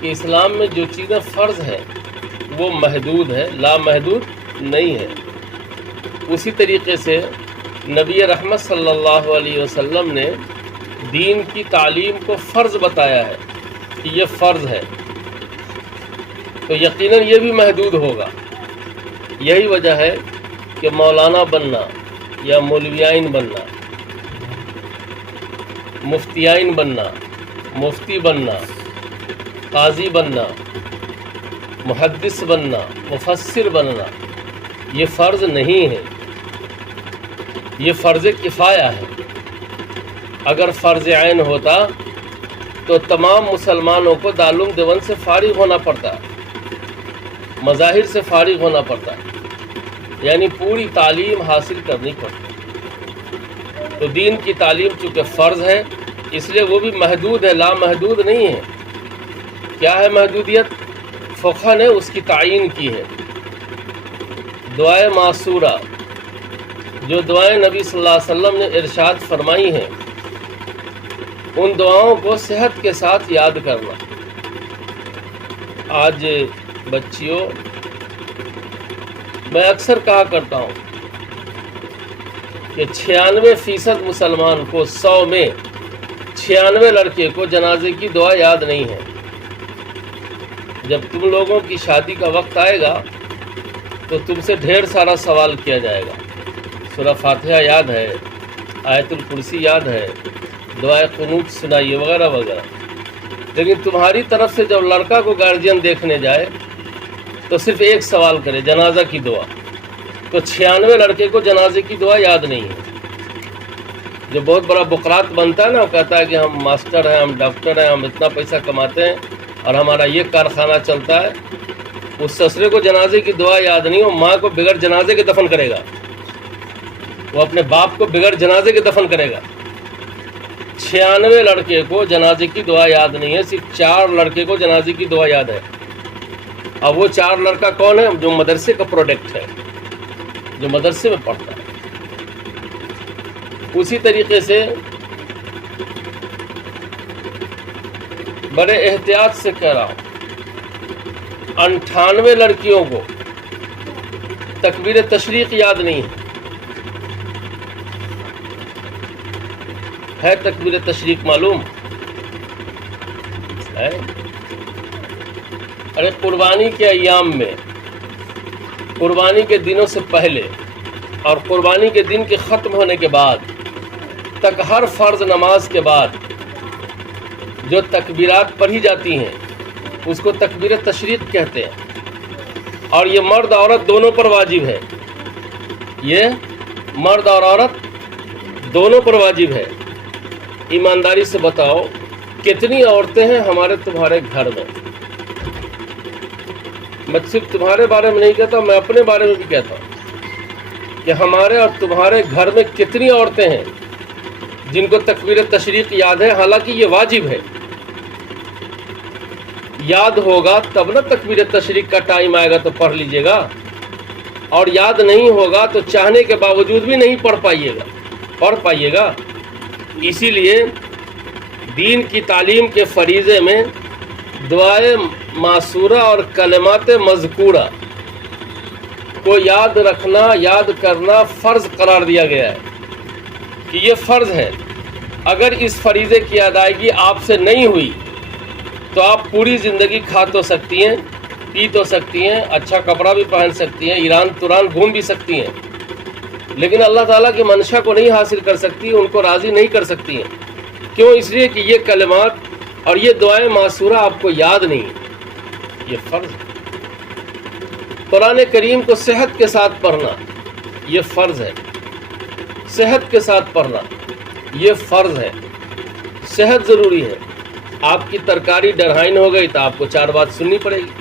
کہ اسلام میں جو چیزیں فرض ہیں وہ محدود ہے، لامحدود نہیں ہے۔ اسی طریقے سے نبی رحمت صلی اللہ علیہ وسلم نے دین کی تعلیم کو فرض بتایا ہے کہ یہ فرض ہے، تو یقیناً یہ بھی محدود ہوگا۔ یہی وجہ ہے کہ مولانا بننا یا مولویائن بننا، مفتیائن بننا، مفتی بننا، قاضی بننا، محدث بننا، مفسر بننا یہ فرض نہیں ہے، یہ فرض کفایہ ہے۔ اگر فرض عین ہوتا تو تمام مسلمانوں کو دارالعلوم دیوبند سے فارغ ہونا پڑتا، مظاہر سے فارغ ہونا پڑتا، یعنی پوری تعلیم حاصل کرنی پڑتی۔ تو دین کی تعلیم چونکہ فرض ہے اس لیے وہ بھی محدود ہے، لامحدود نہیں ہے۔ کیا ہے محدودیت؟ فقہ نے اس کی تعیین کی ہے۔ دعائے معصورہ، جو دعائیں نبی صلی اللہ علیہ وسلم نے ارشاد فرمائی ہیں، ان دعاؤں کو صحت کے ساتھ یاد کرنا۔ آج بچیوں، میں اکثر کہا کرتا ہوں کہ 96% مسلمان کو 100 میں 96 لڑکے کو جنازے کی دعا یاد نہیں ہے۔ جب تم لوگوں کی شادی کا وقت آئے گا تو تم سے ڈھیر سارا سوال کیا جائے گا، سورہ فاتحہ یاد ہے، آیت الکرسی یاد ہے، دعائے قنوت سنائیے وغیرہ وغیرہ۔ لیکن تمہاری طرف سے جب لڑکا کو گارجین دیکھنے جائے تو صرف ایک سوال کرے، جنازہ کی دعا، تو 96 لڑکے کو جنازے کی دعا یاد نہیں ہے۔ جو بہت بڑا بقرات بنتا ہے نا، وہ کہتا ہے کہ ہم ماسٹر ہیں، ہم ڈاکٹر ہیں، ہم اتنا پیسہ کماتے ہیں اور ہمارا یہ کارخانہ چلتا ہے، اس سسرے کو جنازے کی دعا یاد نہیں، وہ ماں کو بغیر جنازے کے دفن کرے گا، وہ اپنے باپ کو بغیر جنازے کے دفن کرے گا۔ 96 لڑکے کو جنازے کی دعا یاد نہیں ہے، صرف 4 لڑکے کو جنازے کی دعا یاد ہے۔ اب وہ 4 لڑکا کون ہے؟ جو مدرسے کا پروڈکٹ ہے، جو مدرسے میں پڑھتا ہے۔ اسی طریقے سے بڑے احتیاط سے کہہ رہا ہوں، 98 لڑکیوں کو تکبیر تشریق یاد نہیں ہے تکبیر تشریق معلوم ہے؟ ارے قربانی کے ایام میں، قربانی کے دنوں سے پہلے اور قربانی کے دن کے ختم ہونے کے بعد تک ہر فرض نماز کے بعد جو تکبیرات پڑھی جاتی ہیں اس کو تکبیر تشریق کہتے ہیں، اور یہ مرد عورت دونوں پر واجب ہے۔ یہ مرد اور عورت دونوں پر واجب ہے۔ ایمانداری سے بتاؤ کتنی عورتیں ہیں ہمارے تمہارے گھر میں؟ میں صرف تمہارے بارے میں نہیں کہتا، میں اپنے بارے میں بھی کہتا ہوں کہ ہمارے اور تمہارے گھر میں کتنی عورتیں ہیں جن کو تکبیر تشریق یاد ہے، حالانکہ یہ واجب ہے۔ یاد ہوگا تب نہ تکبیر تشریق کا ٹائم آئے گا تو پڑھ لیجئے گا، اور یاد نہیں ہوگا تو چاہنے کے باوجود بھی نہیں پڑھ پائیے گا۔ اسی لیے دین کی تعلیم کے فریضے میں دعائے معصورہ اور کلمات مذکورہ کو یاد رکھنا، یاد کرنا فرض قرار دیا گیا ہے کہ یہ فرض ہے۔ اگر اس فریضے کی ادائیگی آپ سے نہیں ہوئی تو آپ پوری زندگی کھا تو سکتی ہیں، پی تو سکتی ہیں، اچھا کپڑا بھی پہن سکتی ہیں، ایران توران گھوم بھی سکتی ہیں، لیکن اللہ تعالیٰ کی منشا کو نہیں حاصل کر سکتی، ان کو راضی نہیں کر سکتی ہیں۔ کیوں؟ اس لیے کہ یہ کلمات اور یہ دعائیں معصورہ آپ کو یاد نہیں ہیں، یہ فرض ہے۔ قرآن کریم کو صحت کے ساتھ پڑھنا یہ فرض ہے، صحت کے ساتھ پڑھنا یہ فرض ہے، صحت ضروری ہے۔ آپ کی ترکاری ڈرہائن ہو گئی تو آپ کو 4 بات سننی پڑے گی،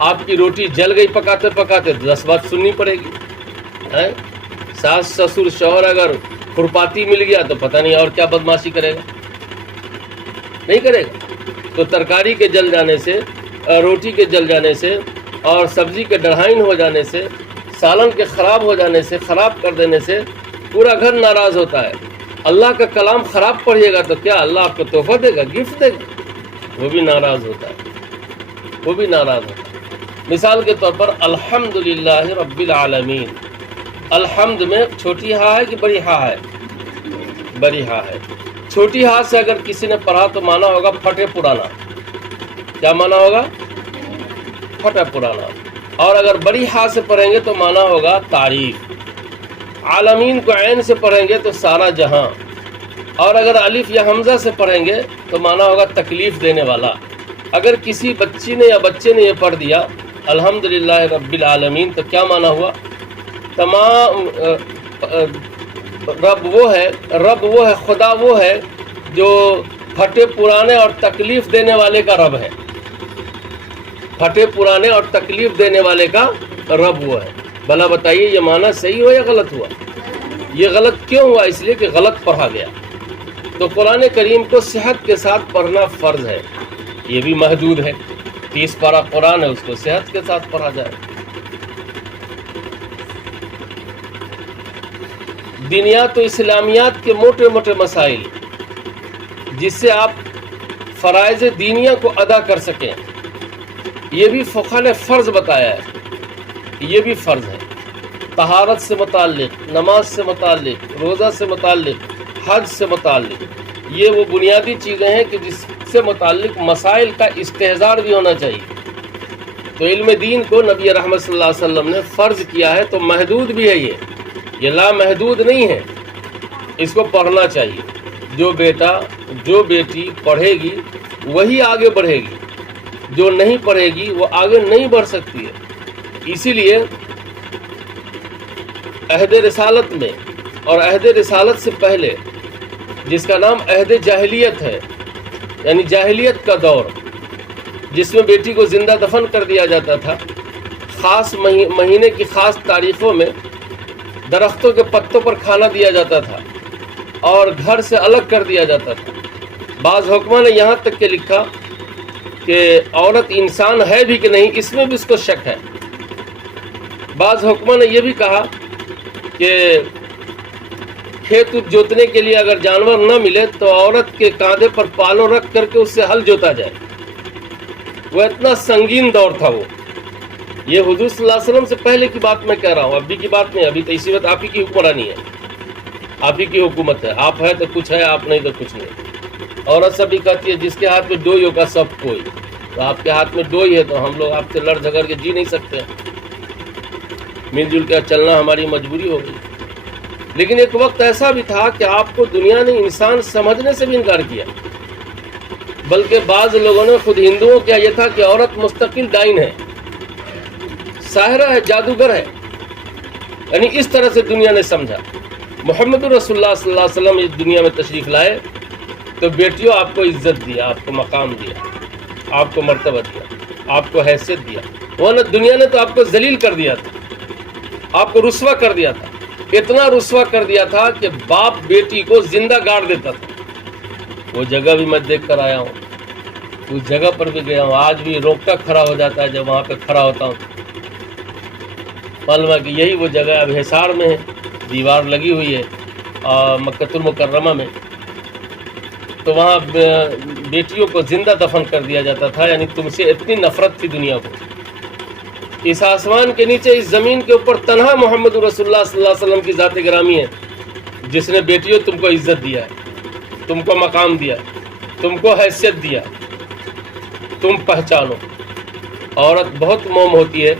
آپ کی روٹی جل گئی پکاتے پکاتے 10 بات سننی پڑے گی۔ ساس سسر شوہر اگر کھرپاتی مل گیا تو پتہ نہیں اور کیا بدماشی کرے گا، نہیں کرے گا۔ تو ترکاری کے جل جانے سے، روٹی کے جل جانے سے، اور سبزی کے ڈرہائن ہو جانے سے، سالن کے خراب ہو جانے سے، خراب کر دینے سے پورا گھر ناراض ہوتا ہے۔ اللہ کا کلام خراب پڑھیے گا تو کیا اللہ آپ کو تحفہ دے گا، گفٹ دے گا؟ وہ بھی ناراض ہوتا ہے۔ وہ بھی ناراض ہوتا ہے۔ مثال کے طور پر الحمدللہ رب العالمین، الحمد میں چھوٹی ہا ہے کہ بڑی ہا ہے؟ بڑی ہا ہے۔ چھوٹی ہا سے اگر کسی نے پڑھا تو مانا ہوگا پھٹے پرانا۔ کیا مانا ہوگا؟ پھٹا پرانا۔ اور اگر بڑی ہا سے پڑھیں گے تو مانا ہوگا تعریف۔ عالمین کو عین سے پڑھیں گے تو سارا جہاں، اور اگر الف یا حمزہ سے پڑھیں گے تو مانا ہوگا تکلیف دینے والا۔ اگر کسی بچی نے یا بچے نے یہ پڑھ دیا الحمدللہ رب العالمین تو کیا مانا ہوا؟ تمام رب وہ ہے خدا وہ ہے جو پھٹے پرانے اور تکلیف دینے والے کا رب ہے۔ پھٹے پرانے اور تکلیف دینے والے کا رب وہ ہے۔ بھلا بتائیے یہ معنی صحیح ہوا یا غلط ہوا؟ یہ غلط کیوں ہوا؟ اس لیے کہ غلط پڑھا گیا۔ تو قرآن کریم کو صحت کے ساتھ پڑھنا فرض ہے۔ یہ بھی محدود ہے، 30 پارہ قرآن ہے، اس کو صحت کے ساتھ پڑھا جائے۔ دینیات و اسلامیات کے موٹے موٹے مسائل جس سے آپ فرائض دینیہ کو ادا کر سکیں، یہ بھی فقہ نے فرض بتایا ہے۔ یہ بھی فرض ہے۔ طہارت سے متعلق، نماز سے متعلق، روزہ سے متعلق، حج سے متعلق، یہ وہ بنیادی چیزیں ہیں کہ جس سے متعلق مسائل کا استحضار بھی ہونا چاہیے۔ تو علم دین کو نبی رحمت صلی اللہ علیہ وسلم نے فرض کیا ہے، تو محدود بھی ہے یہ لامحدود نہیں ہے۔ اس کو پڑھنا چاہیے۔ جو بیٹا جو بیٹی پڑھے گی وہی آگے بڑھے گی، جو نہیں پڑھے گی وہ آگے نہیں بڑھ سکتی ہے۔ اسی لیے عہد رسالت میں اور عہد رسالت سے پہلے جس کا نام عہد جاہلیت ہے، یعنی جاہلیت کا دور، جس میں بیٹی کو زندہ دفن کر دیا جاتا تھا، خاص مہینے کی خاص تاریخوں میں درختوں کے پتوں پر کھانا دیا جاتا تھا اور گھر سے الگ کر دیا جاتا تھا۔ بعض حکماں نے یہاں تک کہ لکھا کہ عورت انسان ہے بھی کہ نہیں، اس میں بھی اس کو شک ہے۔ بعض حکماں نے یہ بھی کہا کہ کھیت جوتنے کے لیے اگر جانور نہ ملے تو عورت کے کاندھے پر پالوں رکھ کر کے اس سے ہل جوتا جائے۔ وہ اتنا سنگین دور تھا وہ۔ یہ حضور صلی اللہ علیہ وسلم سے پہلے کی بات میں کہہ رہا ہوں، ابھی کی بات نہیں۔ ابھی تو اسی وقت آپ ہی کی حکمرانی ہے، آپ ہی کی حکومت ہے۔ آپ ہے تو کچھ ہے، آپ نہیں تو کچھ نہیں۔ عورت سب بھی کہتی ہے جس کے ہاتھ میں ڈوئی ہوگا سب کوئی، تو آپ کے ہاتھ میں ڈوئی ہے تو ہم لوگ آپ سے لڑ جھگڑ کے جی نہیں سکتے، مل جل کے چلنا ہماری مجبوری ہوگی۔ لیکن ایک وقت ایسا بھی تھا کہ آپ کو دنیا نے انسان سمجھنے سے بھی انکار کیا، بلکہ بعض لوگوں نے خود ہندوؤں کیا یہ تھا کہ عورت مستقل ڈائن ہے، ساحرہ ہے، جادوگر ہے، یعنی اس طرح سے دنیا نے سمجھا۔ محمد رسول اللہ صلی اللہ علیہ وسلم اس دنیا میں تشریف لائے تو بیٹیوں آپ کو عزت دیا، آپ کو مقام دیا، آپ کو مرتبہ دیا، آپ کو حیثیت دیا۔ ورنہ دنیا نے تو آپ کو ذلیل کر دیا تھا، آپ کو رسوا کر دیا تھا۔ اتنا رسوا کر دیا تھا کہ باپ بیٹی کو زندہ گاڑ دیتا تھا۔ وہ جگہ بھی میں دیکھ کر آیا ہوں، اس جگہ پر بھی گیا ہوں، آج بھی روکتا کھڑا ہو جاتا ہے جب وہاں پہ کھڑا ہوتا ہوں۔ معلوم ہے کہ یہی وہ جگہ اب حصار میں ہے، دیوار لگی ہوئی ہے مکہ المکرمہ میں۔ تو وہاں بیٹیوں کو زندہ دفن کر دیا جاتا تھا، یعنی تم سے اتنی نفرت تھی دنیا کو۔ اس آسمان کے نیچے، اس زمین کے اوپر تنہا محمد رسول اللہ صلی اللہ علیہ وسلم کی ذات گرامی ہے جس نے بیٹیوں تم کو عزت دیا ہے، تم کو مقام دیا، تم کو حیثیت دیا۔ تم پہچانو، عورت بہت موم ہوتی ہے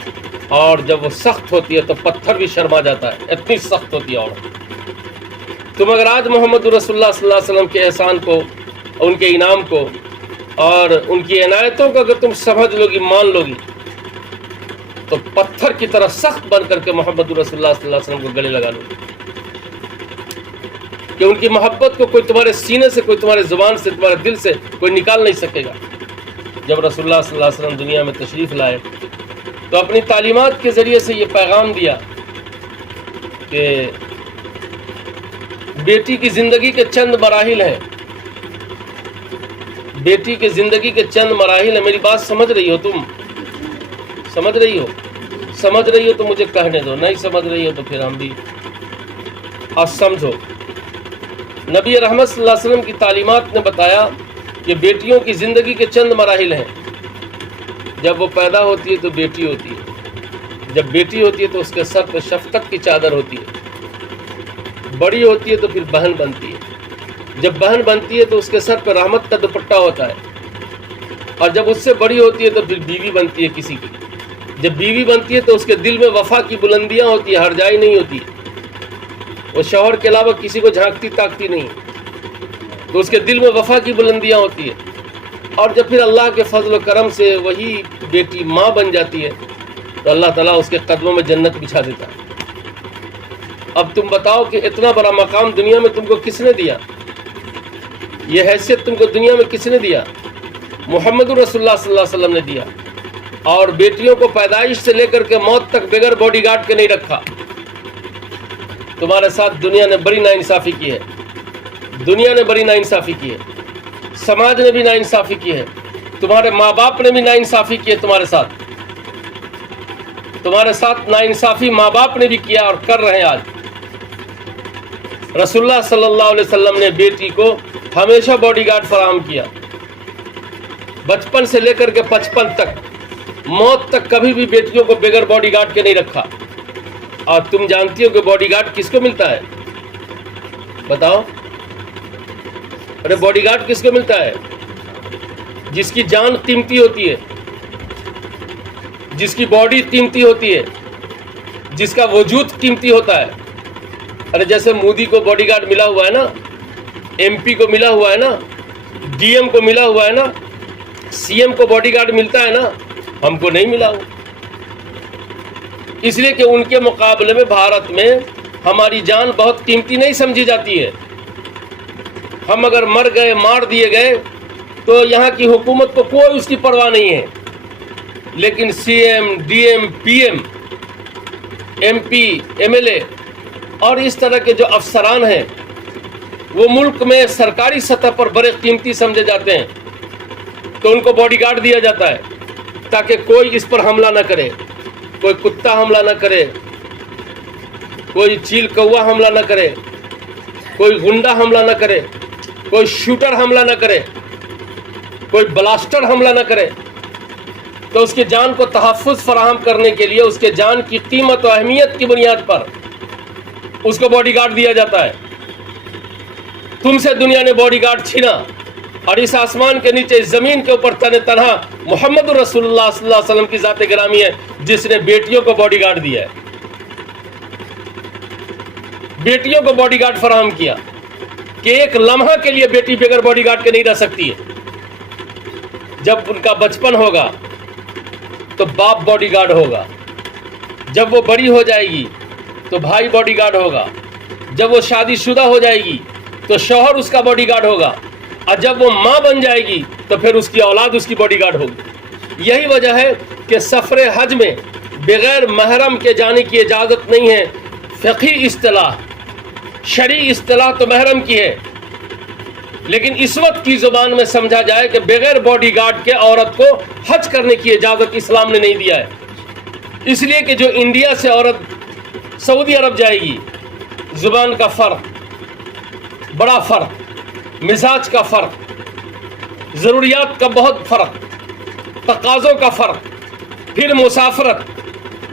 اور جب وہ سخت ہوتی ہے تو پتھر بھی شرما جاتا ہے، اتنی سخت ہوتی ہے عورت۔ تم اگر آج محمد رسول اللہ صلی اللہ علیہ وسلم کے احسان کو، ان کے انعام کو اور ان کی عنایتوں کو اگر تم سمجھ لو گی، مان لو گی، تو پتھر کی طرح سخت بن کر کے محمد رسول اللہ صلی اللہ علیہ وسلم کو گلے لگا لو گی، کہ ان کی محبت کو کوئی تمہارے سینے سے، کوئی تمہارے زبان سے، تمہارے دل سے کوئی نکال نہیں سکے گا۔ جب رسول اللہ صلی اللہ علیہ وسلم دنیا میں تشریف لائے تو اپنی تعلیمات کے ذریعے سے یہ پیغام دیا کہ بیٹی کی زندگی کے چند مراحل ہیں، بیٹی کی زندگی کے چند مراحل ہیں۔ میری بات سمجھ رہی ہو تم؟ سمجھ رہی ہو؟ سمجھ رہی ہو تو مجھے کہنے دو، نہیں سمجھ رہی ہو تو پھر ہم بھی اب سمجھو۔ نبی رحمت صلی اللہ علیہ وسلم کی تعلیمات نے بتایا کہ بیٹیوں کی زندگی کے چند مراحل ہیں۔ جب وہ پیدا ہوتی ہے تو بیٹی ہوتی ہے، جب بیٹی ہوتی ہے تو اس کے سر پہ شفقت کی چادر ہوتی ہے، بڑی ہوتی ہے تو پھر بہن بنتی ہے، جب بہن بنتی ہے تو اس کے سر پہ رحمت کا دوپٹہ ہوتا ہے، اور جب اس سے بڑی ہوتی ہے تو پھر بیوی بنتی ہے کسی کی، جب بیوی بنتی ہے تو اس کے دل میں وفا کی بلندیاں ہوتی ہیں، ہرجائی نہیں ہوتی، وہ شوہر کے علاوہ کسی کو جھانکتی تاکتی نہیں، تو اس کے دل میں وفا کی بلندیاں ہوتی ہے، اور جب پھر اللہ کے فضل و کرم سے وہی بیٹی ماں بن جاتی ہے تو اللہ تعالیٰ اس کے قدموں میں جنت بچھا دیتا ہے۔ اب تم بتاؤ کہ اتنا بڑا مقام دنیا میں تم کو کس نے دیا؟ یہ حیثیت تم کو دنیا میں کس نے دیا؟ محمد رسول اللہ صلی اللہ علیہ وسلم نے دیا۔ اور بیٹیوں کو پیدائش سے لے کر کے موت تک بغیر باڈی گارڈ کے نہیں رکھا۔ تمہارے ساتھ دنیا نے بڑی ناانصافی کی ہے، دنیا نے بڑی ناانصافی کی ہے، سماج نے بھی ناانصافی کی ہے، تمہارے ماں باپ نے بھی ناانصافی کی ہے، تمہارے ساتھ ناانصافی ماں باپ نے بھی کیا اور کر رہے ہیں۔ آج رسول اللہ صلی اللہ علیہ وسلم نے بیٹی کو ہمیشہ باڈی گارڈ فراہم کیا، بچپن سے لے کر کے 55 تک، موت تک کبھی بھی بیٹیوں کو بغیر باڈی گارڈ کے نہیں رکھا۔ اور تم جانتی ہو کہ باڈی گارڈ کس کو ملتا ہے؟ بتاؤ، ارے باڈی گارڈ کس کو ملتا ہے؟ جس کی جان قیمتی ہوتی ہے، جس کی باڈی قیمتی ہوتی ہے، جس کا وجود قیمتی ہوتا ہے۔ ارے جیسے مودی کو باڈی گارڈ ملا ہوا ہے نا، ایم پی کو ملا ہوا ہے نا، ڈی ایم کو ملا ہوا ہے نا، سی ایم کو باڈی گارڈ ملتا ہے نا، ہم کو نہیں ملا ہوا، اس لیے کہ ان کے مقابلے میں بھارت میں ہماری جان بہت قیمتی نہیں سمجھی جاتی ہے۔ ہم اگر مر گئے، مار دیے گئے تو یہاں کی حکومت کو کوئی اس کی پرواہ نہیں ہے، لیکن C M, D M, P M, M P, M L A اور اس طرح کے جو افسران ہیں وہ ملک میں سرکاری سطح پر بڑے قیمتی سمجھے جاتے ہیں، تو ان کو باڈی گارڈ دیا جاتا ہے تاکہ کوئی اس پر حملہ نہ کرے، کوئی کتا حملہ نہ کرے، کوئی چیل کوا حملہ نہ کرے، کوئی گنڈا حملہ نہ کرے، کوئی شوٹر حملہ نہ کرے، کوئی بلاسٹر حملہ نہ کرے۔ تو اس کے جان کو تحفظ فراہم کرنے کے لیے اس کے جان کی قیمت و اہمیت کی بنیاد پر اس کو باڈی گارڈ دیا جاتا ہے۔ تم سے دنیا نے باڈی گارڈ چھینا، اور اس آسمان کے نیچے، اس زمین کے اوپر تن تنہا محمد رسول اللہ صلی اللہ علیہ وسلم کی ذات گرامی ہے جس نے بیٹیوں کو باڈی گارڈ دیا ہے، بیٹیوں کو باڈی گارڈ فراہم کیا کہ ایک لمحہ کے لیے بیٹی بغیر باڈی گارڈ کے نہیں رہ سکتی ہے۔ جب ان کا بچپن ہوگا تو باپ باڈی گارڈ ہوگا، جب وہ بڑی ہو جائے گی تو بھائی باڈی گارڈ ہوگا، جب وہ شادی شدہ ہو جائے گی تو شوہر اس کا باڈی گارڈ ہوگا، اور جب وہ ماں بن جائے گی تو پھر اس کی اولاد اس کی باڈی گارڈ ہوگی۔ یہی وجہ ہے کہ سفر حج میں بغیر محرم کے جانے کی اجازت نہیں ہے۔ فقہی اصطلاح، شرعی اصطلاح تو محرم کی ہے، لیکن اس وقت کی زبان میں سمجھا جائے کہ بغیر باڈی گارڈ کے عورت کو حج کرنے کی اجازت اسلام نے نہیں دیا ہے۔ اس لیے کہ جو انڈیا سے عورت سعودی عرب جائے گی، زبان کا فرق، بڑا فرق، مزاج کا فرق، ضروریات کا بہت فرق، تقاضوں کا فرق، پھر مسافرت،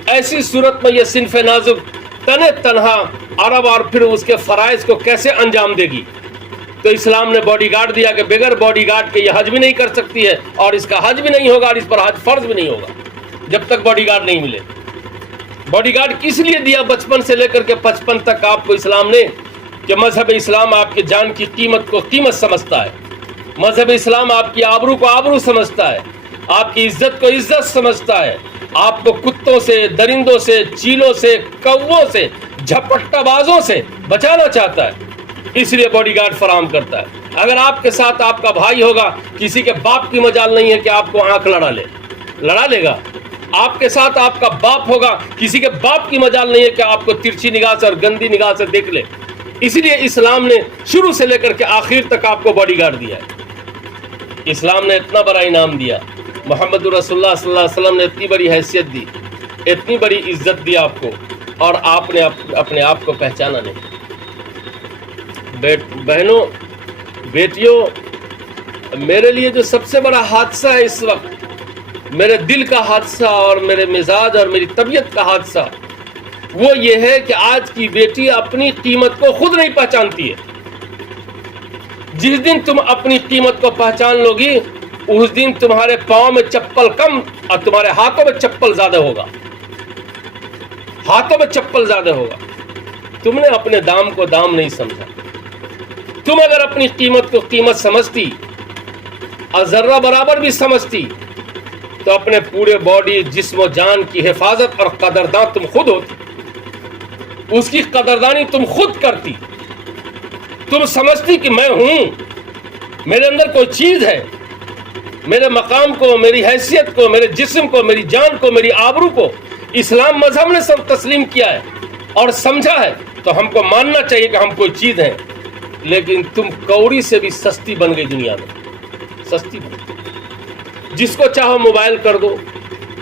ایسی صورت میں یہ صنف نازک تنہا عرب اور پھر اس کے فرائض کو کیسے انجام دے گی؟ تو اسلام نے باڈی گارڈ دیا کہ بغیر باڈی گارڈ کے یہ حج بھی نہیں کر سکتی ہے، اور اس کا حج بھی نہیں ہوگا، اور اس پر حج فرض بھی نہیں ہوگا جب تک باڈی گارڈ نہیں ملے۔ باڈی گارڈ کس لیے دیا بچپن سے لے کر کے 55 تک آپ کو اسلام نے؟ کہ مذہب اسلام آپ کے جان کی قیمت کو قیمت سمجھتا ہے، مذہب اسلام آپ کی آبرو کو آبرو سمجھتا ہے، آپ کی عزت کو عزت سمجھتا ہے، آپ کو کتوں سے، درندوں سے، چیلوں سے، کووں سے، جھپٹا بازوں سے بچانا چاہتا ہے، اس لیے باڈی گارڈ فراہم کرتا ہے۔ اگر آپ کے ساتھ آپ کا بھائی ہوگا، کسی کے باپ کی مجال نہیں ہے کہ آپ کو آنکھ لڑا لے گا۔ آپ کے ساتھ آپ کا باپ ہوگا، کسی کے باپ کی مجال نہیں ہے کہ آپ کو ترچھی نگاہ سے اور گندی نگاہ سے دیکھ لے۔ اسی لیے اسلام نے شروع سے لے کر کے آخر تک آپ کو باڈی گارڈ دیا ہے۔ اسلام نے اتنا بڑا انعام دیا، محمد رسول اللہ صلی اللہ علیہ وسلم نے اتنی بڑی حیثیت دی، اتنی بڑی عزت دی آپ کو، اور آپ نے اپنے آپ کو پہچانا نہیں۔ بہنوں، بیٹیوں، میرے لیے جو سب سے بڑا حادثہ ہے اس وقت میرے دل کا حادثہ اور میرے مزاج اور میری طبیعت کا حادثہ وہ یہ ہے کہ آج کی بیٹی اپنی قیمت کو خود نہیں پہچانتی ہے. جس دن تم اپنی قیمت کو پہچان لو گی اس دن تمہارے پاؤں میں چپل کم اور تمہارے ہاتھوں میں چپل زیادہ ہوگا. ہاتھوں میں چپل زیادہ ہوگا. تم نے اپنے دام کو دام نہیں سمجھا. تم اگر اپنی قیمت کو قیمت سمجھتی اور ذرہ برابر بھی سمجھتی تو اپنے پورے باڈی جسم و جان کی حفاظت اور قدردان تم خود ہوتی. اس کی قدردانی تم خود کرتی. تم سمجھتی کہ میں ہوں, میرے اندر کوئی چیز ہے, میرے مقام کو, میری حیثیت کو, میرے جسم کو, میری جان کو, میری آبرو کو اسلام مذہب نے سب تسلیم کیا ہے اور سمجھا ہے, تو ہم کو ماننا چاہیے کہ ہم کوئی چیز ہیں. لیکن تم کوڑی سے بھی سستی بن گئی دنیا میں, سستی بن گئی. جس کو چاہو موبائل کر دو,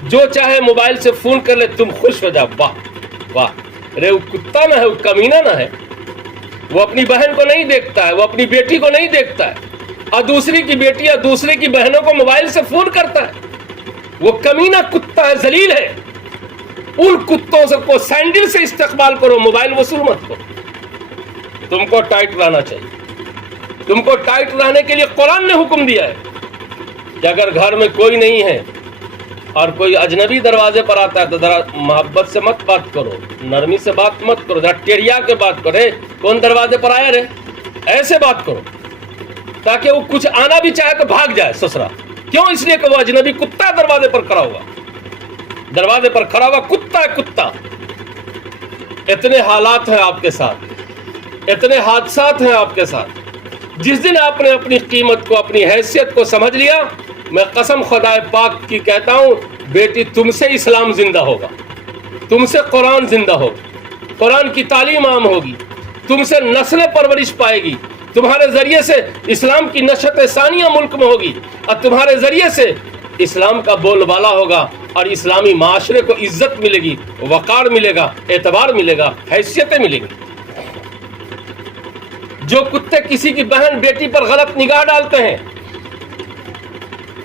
جو چاہے موبائل سے فون کر لے, تم خوش ہو جاؤ. واہ واہ, ارے وہ کتا نہ ہے, وہ کمینہ نہ ہے. وہ اپنی بہن کو نہیں دیکھتا ہے, وہ اپنی بیٹی کو نہیں دیکھتا ہے, اور دوسری کی بیٹی یا دوسرے کی بہنوں کو موبائل سے فون کرتا ہے. وہ کمینہ کتا ہے, ذلیل ہے. ان کتوں سے کو سینڈل سے استقبال کرو, موبائل وصول مت کرو. تم کو ٹائٹ رہنا چاہیے. تم کو ٹائٹ رہنے کے لیے قرآن نے حکم دیا ہے کہ اگر گھر میں کوئی نہیں ہے اور کوئی اجنبی دروازے پر آتا ہے تو ذرا محبت سے مت بات کرو, نرمی سے بات مت کرو, ذرا ٹیڑیا کے بات کرو. کون دروازے پر آیا رے, ایسے بات کرو تاکہ وہ کچھ آنا بھی چاہے تو بھاگ جائے سسرا. کیوں؟ اس لیے کہ وہ اجنبی کتا ہے, دروازے پر کھڑا ہوا, دروازے پر کھڑا ہوا کتا ہے, کتا. اتنے حالات ہیں آپ کے ساتھ, اتنے حادثات ہیں آپ کے ساتھ. جس دن آپ نے اپنی قیمت کو, اپنی حیثیت کو سمجھ لیا, میں قسم خدا پاک کی کہتا ہوں, بیٹی تم سے اسلام زندہ ہوگا, تم سے قرآن زندہ ہوگا, قرآن کی تعلیم عام ہوگی, تم سے نسل پرورش پائے گی, تمہارے ذریعے سے اسلام کی نشت ثانیہ ملک میں ہوگی, اور تمہارے ذریعے سے اسلام کا بول بالا ہوگا, اور اسلامی معاشرے کو عزت ملے گی, وقار ملے گا, اعتبار ملے گا, حیثیتیں ملیں گی. جو کتے کسی کی بہن بیٹی پر غلط نگاہ ڈالتے ہیں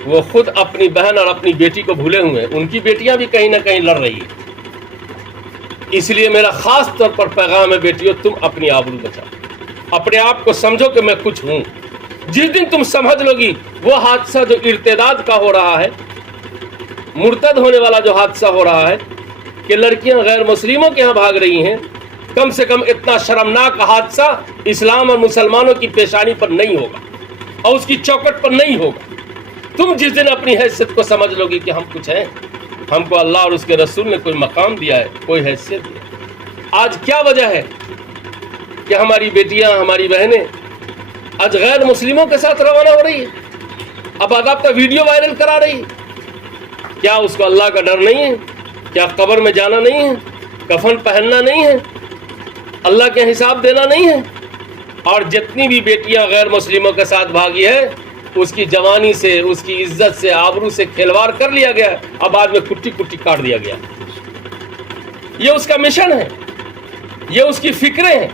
وہ خود اپنی بہن اور اپنی بیٹی کو بھولے ہوئے ہیں. ان کی بیٹیاں بھی کہیں نہ کہیں لڑ رہی ہیں. اس لیے میرا خاص طور پر پیغام ہے, بیٹیوں تم اپنی آبرو بچاؤ, اپنے آپ کو سمجھو کہ میں کچھ ہوں. جس دن تم سمجھ لو گی وہ حادثہ جو ارتداد کا ہو رہا ہے, مرتد ہونے والا جو حادثہ ہو رہا ہے کہ لڑکیاں غیر مسلموں کے ہاں بھاگ رہی ہیں, کم سے کم اتنا شرمناک حادثہ اسلام اور مسلمانوں کی پیشانی پر نہیں ہوگا اور اس کی چوکٹ پر نہیں ہوگا. تم جس دن اپنی حیثیت کو سمجھ لو گی کہ ہم کچھ ہیں, ہم کو اللہ اور اس کے رسول نے کوئی مقام دیا ہے, کوئی حیثیت دیا ہے. آج کیا وجہ ہے کہ ہماری بیٹیاں, ہماری بہنیں آج غیر مسلموں کے ساتھ روانہ ہو رہی ہے, اب باضابطہ ویڈیو وائرل کرا رہی ہے؟ کیا اس کو اللہ کا ڈر نہیں ہے؟ کیا قبر میں جانا نہیں ہے, کفن پہننا نہیں ہے, اللہ کے حساب دینا نہیں ہے؟ اور جتنی بھی بیٹیاں غیر مسلموں کے ساتھ بھاگی ہے, اس کی جوانی سے, اس کی عزت سے, آبرو سے کھلواڑ کر لیا گیا, اب بعد میں کٹی کٹی کاٹ دیا گیا. یہ اس کا مشن ہے, یہ اس کی فکریں ہیں.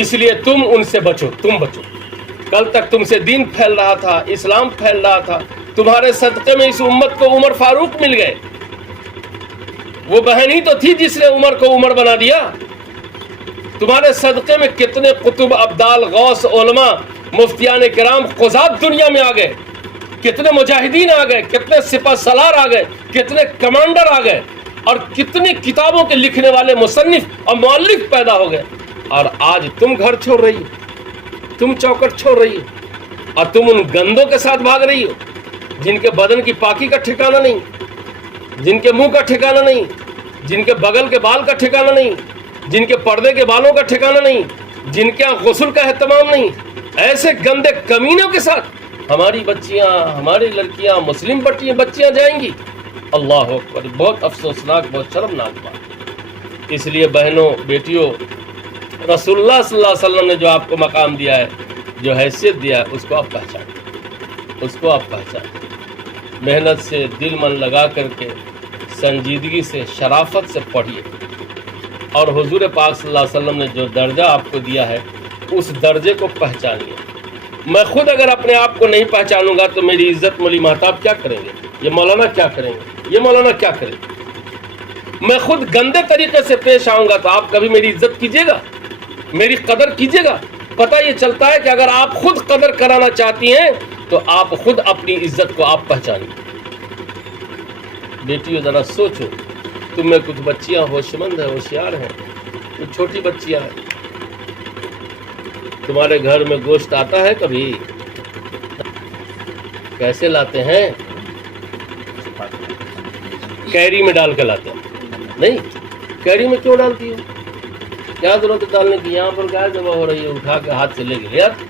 اس لیے تم ان سے بچو, تم بچو. کل تک تم سے دین پھیل رہا تھا, اسلام پھیل رہا تھا, تمہارے صدقے میں اس امت کو عمر فاروق مل گئے. وہ بہن ہی تو تھی جس نے عمر کو عمر بنا دیا. تمہارے صدقے میں کتنے قطب, ابدال, غوث, علماء, مفتیان کرام, قضات دنیا میں آ گئے, کتنے مجاہدین آ گئے, کتنے سپہ سالار آ گئے, کتنے کمانڈر آ گئے, اور کتنی کتابوں کے لکھنے والے مصنف اور مؤلف پیدا ہو گئے. اور آج تم گھر چھوڑ رہی ہو, تم چوکٹ چھوڑ رہی ہو, اور تم ان گندوں کے ساتھ بھاگ رہی ہو جن کے بدن کی پاکی کا ٹھکانہ نہیں, جن کے منہ کا ٹھکانہ نہیں, جن کے بغل کے بال کا ٹھکانہ نہیں, جن کے پردے کے بالوں کا ٹھکانہ نہیں, جن کے غسل کا اہتمام نہیں. ایسے گندے کمینوں کے ساتھ ہماری بچیاں, ہماری لڑکیاں, مسلم بچیاں جائیں گی. اللہ اکبر, بہت افسوسناک, بہت شرمناک بات. اس لیے بہنوں, بیٹیوں, رسول اللہ صلی اللہ علیہ وسلم نے جو آپ کو مقام دیا ہے, جو حیثیت دیا ہے, اس کو آپ پہچانیں, اس کو آپ پہچانیں. محنت سے, دل من لگا کر کے, سنجیدگی سے, شرافت سے پڑھیے, اور حضور پاک صلی اللہ علیہ وسلم نے جو درجہ آپ کو دیا ہے اس درجے کو پہچانیے. میں خود اگر اپنے آپ کو نہیں پہچانوں گا تو میری عزت مولی محتاب کیا کریں گے؟ یہ مولانا کیا کریں گے، یہ مولانا کیا کریں گے؟ میں خود گندے طریقے سے پیش آؤں گا تو آپ کبھی میری عزت کیجیے گا، میری قدر کیجیے گا؟ پتہ یہ چلتا ہے کہ اگر آپ خود قدر کرانا چاہتی ہیں تو آپ خود اپنی عزت کو آپ پہچانیں۔ بیٹیوں ذرا سوچو، تم میں کچھ بچیاں ہوش مند ہیں، ہوشیار ہیں، کچھ چھوٹی بچیاں ہیں، تمہارے گھر میں گوشت آتا ہے کبھی؟ کیسے لاتے ہیں؟ کیری میں ڈال کے لاتے ہیں؟ نہیں، کیری میں کیوں ڈالتی ہو؟ کیا ضرورت ہے ڈالنے کی؟ یہاں پر گائے جمع ہو رہی ہے، اٹھا کے ہاتھ سے لے کے لے آتے۔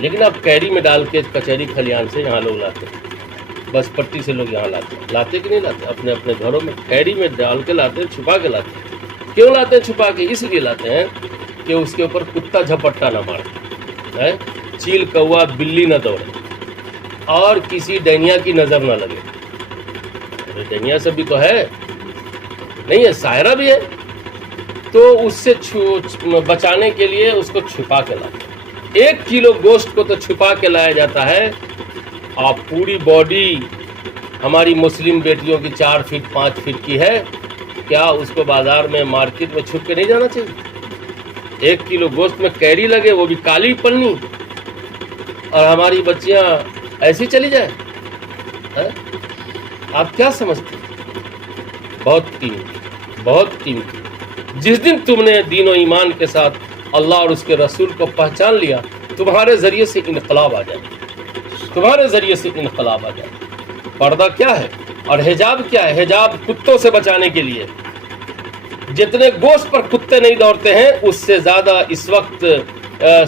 لیکن اب کیری میں ڈال کے کچہری کھلیان سے یہاں لوگ لاتے ہیں، بس پٹی سے لوگ یہاں لاتے کہ نہیں لاتے؟ اپنے اپنے گھروں میں کیری میں ڈال کے لاتے ہیں، چھپا کے لاتے ہیں۔ کیوں لاتے ہیں چھپا کے؟ اس لیے لاتے ہیں کہ اس کے اوپر کتا جھپٹا نہ مارے، چیل کوا بلی نہ دوڑے، اور کسی ڈینیا کی نظر نہ لگے۔ ڈینیا سے بھی تو ہے نہیں ہے، سائرہ بھی ہے، تو اس سے بچانے کے لیے اس کو چھپا کے لاتے ہیں۔ 1 کلو گوشت کو تو چھپا کے لایا جاتا ہے، اور پوری باڈی ہماری مسلم بیٹیوں کی 4 فٹ 5 فٹ کی ہے، کیا اس کو بازار میں مارکیٹ میں چھپ کے نہیں جانا چاہیے؟ 1 کلو گوشت میں کیری لگے، وہ بھی کالی پنی، اور ہماری بچیاں ایسی چلی جائے؟ آپ کیا سمجھتے ہیں؟ بہت قیمتی، بہت قیمتی۔ جس دن تم نے دین و ایمان کے ساتھ اللہ اور اس کے رسول کو پہچان لیا، تمہارے ذریعے سے انقلاب آ جائے، تمہارے ذریعے سے انقلاب آ جائے۔ پردہ کیا ہے اور حجاب کیا ہے؟ حجاب کتوں سے بچانے کے لیے۔ جتنے گوشت پر کتے نہیں دوڑتے ہیں، اس سے زیادہ اس وقت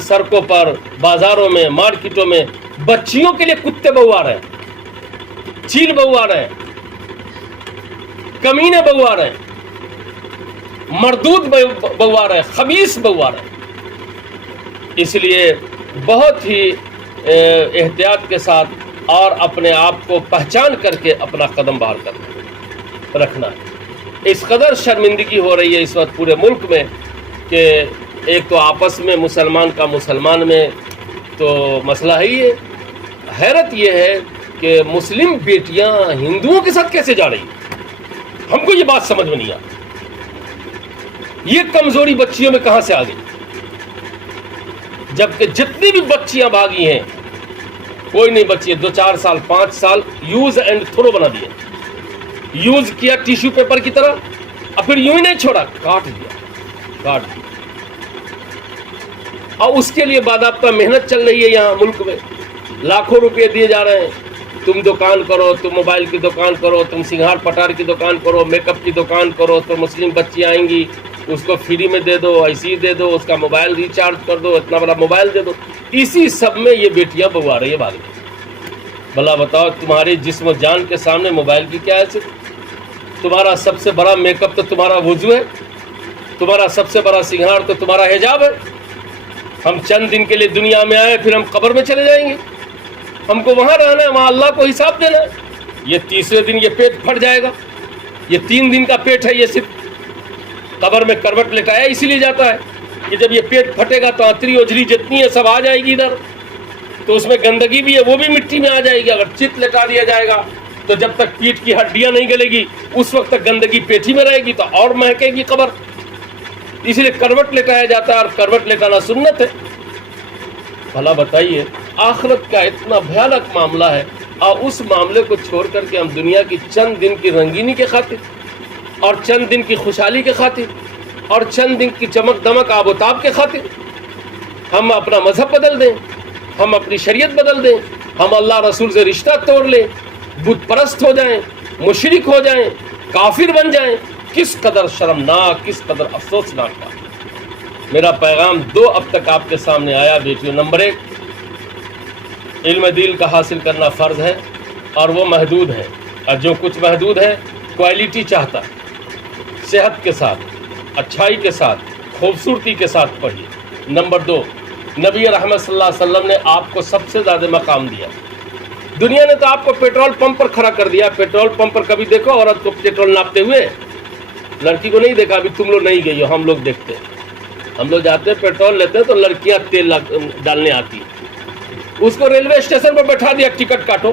سڑکوں پر، بازاروں میں، مارکیٹوں میں بچیوں کے لیے کتے بہوا رہے ہیں، چیل بہوا رہے ہیں، کمینے بہوا رہے ہیں، مردود بہوا رہے ہیں، خبیث بہوا رہے ہیں۔ اس لیے بہت ہی احتیاط کے ساتھ اور اپنے آپ کو پہچان کر کے اپنا قدم باہر رکھنا ہے۔ اس قدر شرمندگی ہو رہی ہے اس وقت پورے ملک میں کہ ایک تو آپس میں مسلمان کا مسلمان میں تو مسئلہ ہی ہے۔ حیرت یہ ہے کہ مسلم بیٹیاں ہندوؤں کے ساتھ کیسے جا رہی ہیں، ہم کو یہ بات سمجھ میں نہیں آتی۔ یہ کمزوری بچیوں میں کہاں سے آ گئی؟ جبکہ جتنی بھی بچیاں بھاگی ہیں، کوئی نہیں بچی ہے 2-4 سال 5 سال یوز اینڈ تھرو بنا دیا، یوز کیا ٹیشو پیپر کی طرح، اور پھر یوں ہی نہیں چھوڑا، کاٹ دیا۔ اور اس کے لیے باضابطہ محنت چل رہی ہے یہاں ملک میں، لاکھوں روپے دیے جا رہے ہیں، تم دکان کرو، تم موبائل کی دکان کرو، تم سنگھار پٹار کی دکان کرو، میک اپ کی دکان کرو، تو مسلم بچی آئیں گی، اس کو فری میں دے دو، ایسی دے دو، اس کا موبائل ریچارج کر دو، اتنا بڑا موبائل دے دو۔ اسی سب میں یہ بیٹیاں بگوا رہی ہے بھاگ رہی۔ بھلا بتاؤ، تمہارے جسم و جان کے سامنے موبائل کی کیا حیثیت؟ تمہارا سب سے بڑا میک اپ تو تمہارا وضو ہے، تمہارا سب سے بڑا سنگھار تو تمہارا حجاب ہے۔ ہم چند دن کے لیے دنیا میں آئے، پھر ہم قبر میں چلے جائیں گے، ہم کو وہاں رہنا ہے، وہاں اللہ کو حساب دینا ہے۔ یہ 30ویں دن یہ پیٹ پھٹ جائے گا، یہ 3 دن کا پیٹ ہے، یہ صرف قبر میں کروٹ لٹایا اسی لیے جاتا ہے کہ جب یہ پیٹ پھٹے گا تو اتری اجری جتنی ہے سب آ جائے گی ادھر، تو اس میں گندگی بھی ہے، وہ بھی مٹی میں آ جائے گی۔ اگر چت لٹا دیا جائے گا تو جب تک پیٹ کی ہڈیاں نہیں گلے گی اس وقت تک گندگی پیٹھی میں رہے گی، تو اور مہکے گی قبر۔ اس لیے کروٹ لٹایا جاتا ہے، اور کروٹ لٹانا سنت ہے۔ بھلا بتائیے، آخرت کا اتنا بھیانک معاملہ ہے، اور اس معاملے کو چھوڑ کر کے ہم دنیا کی چند دن کی رنگینی کے خاطر، اور چند دن کی خوشحالی کے خاطر، اور چند دن کی چمک دمک آب و تاب کے خاطر ہم اپنا مذہب بدل دیں، ہم اپنی شریعت بدل دیں، ہم اللہ رسول سے رشتہ توڑ لیں، بت پرست ہو جائیں، مشرک ہو جائیں، کافر بن جائیں۔ کس قدر شرمناک، کس قدر افسوسناک بات۔ میرا پیغام 2 اب تک آپ کے سامنے آیا بیٹیوں۔ نمبر 1، علم دین کا حاصل کرنا فرض ہے، اور وہ محدود ہے، اور جو کچھ محدود ہے کوالٹی چاہتا ہے، صحت کے ساتھ، اچھائی کے ساتھ، خوبصورتی کے ساتھ پڑھیے۔ نمبر 2، نبی رحمت صلی اللہ علیہ وسلم نے آپ کو سب سے زیادہ مقام دیا۔ دنیا نے تو آپ کو پیٹرول پمپ پر کھڑا کر دیا۔ پیٹرول پمپ پر کبھی دیکھو عورت کو پیٹرول ناپتے ہوئے؟ لڑکی کو نہیں دیکھا، ابھی تم لوگ نہیں گئی ہو، ہم لوگ دیکھتے ہیں۔ ہم لوگ جاتے ہیں پیٹرول لیتے ہیں تو لڑکیاں تیل ڈالنے آتی ہیں، اس کو ریلوے اسٹیشن پر بیٹھا دیا، ٹکٹ کاٹو،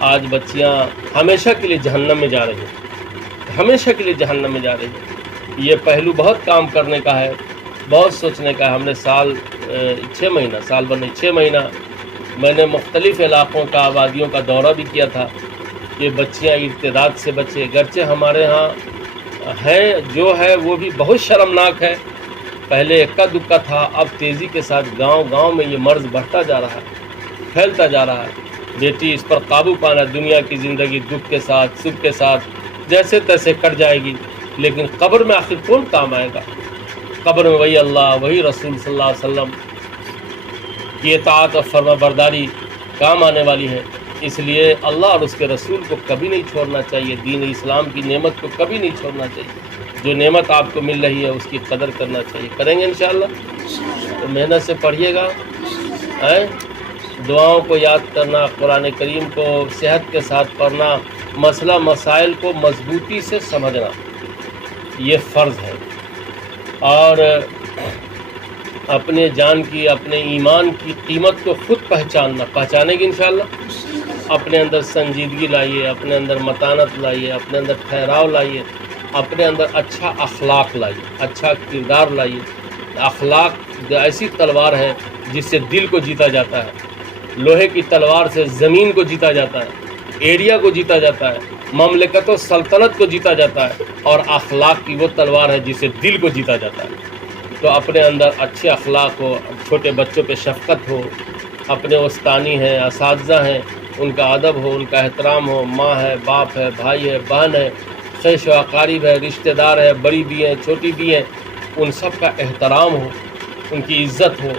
آج بچیاں ہمیشہ کے لیے جہنم میں جا رہی ہیں، ہمیشہ کے لیے جہنم میں جا رہی ہیں۔ یہ پہلو بہت کام کرنے کا ہے، بہت سوچنے کا ہے۔ ہم نے سال 6 مہینہ میں نے مختلف علاقوں کا، آبادیوں کا دورہ بھی کیا تھا کہ بچیاں ارتداد سے بچے، گرچہ ہمارے ہاں ہے جو ہے وہ بھی بہت شرمناک ہے۔ پہلے اکا دکا تھا، اب تیزی کے ساتھ گاؤں گاؤں میں یہ مرض بڑھتا جا رہا ہے، پھیلتا جا رہا ہے۔ بیٹی اس پر قابو پانا، دنیا کی زندگی دکھ کے ساتھ سکھ کے ساتھ جیسے تیسے کٹ جائے گی، لیکن قبر میں آخر کون کام آئے گا؟ قبر میں وہی اللہ، وہی رسول صلی اللہ علیہ وسلم کی اطاعت اور فرما برداری کام آنے والی ہے۔ اس لیے اللہ اور اس کے رسول کو کبھی نہیں چھوڑنا چاہیے، دین اسلام کی نعمت کو کبھی نہیں چھوڑنا چاہیے۔ جو نعمت آپ کو مل رہی ہے اس کی قدر کرنا چاہیے۔ کریں گے انشاءاللہ؟ تو محنت سے پڑھیے گا، دعاؤں کو یاد کرنا، قرآن کریم کو صحت کے ساتھ پڑھنا، مسئلہ مسائل کو مضبوطی سے سمجھنا، یہ فرض ہے۔ اور اپنے جان کی، اپنے ایمان کی قیمت کو خود پہچانیں گے انشاءاللہ۔ اپنے اندر سنجیدگی لائیے، اپنے اندر متانت لائیے، اپنے اندر ٹھہراؤ لائیے، اپنے اندر اچھا اخلاق لائیے، اچھا کردار لائیے۔ اخلاق ایسی تلوار ہے جس سے دل کو جیتا جاتا ہے، لوہے کی تلوار سے زمین کو جیتا جاتا ہے، ایریا کو جیتا جاتا ہے، مملکت و سلطنت کو جیتا جاتا ہے، اور اخلاق کی وہ تلوار ہے جس سے دل کو جیتا جاتا ہے۔ تو اپنے اندر اچھے اخلاق ہو، چھوٹے بچوں پہ شفقت ہو، اپنے استانی ہیں، اساتذہ ہیں، ان کا ادب ہو، ان کا احترام ہو، ماں ہے، باپ ہے، بھائی ہے، بہن ہے، خیش و اقارب ہے، رشتہ دار ہے، بڑی بھی ہیں، چھوٹی بھی ہیں، ان سب کا احترام ہو، ان کی عزت ہو،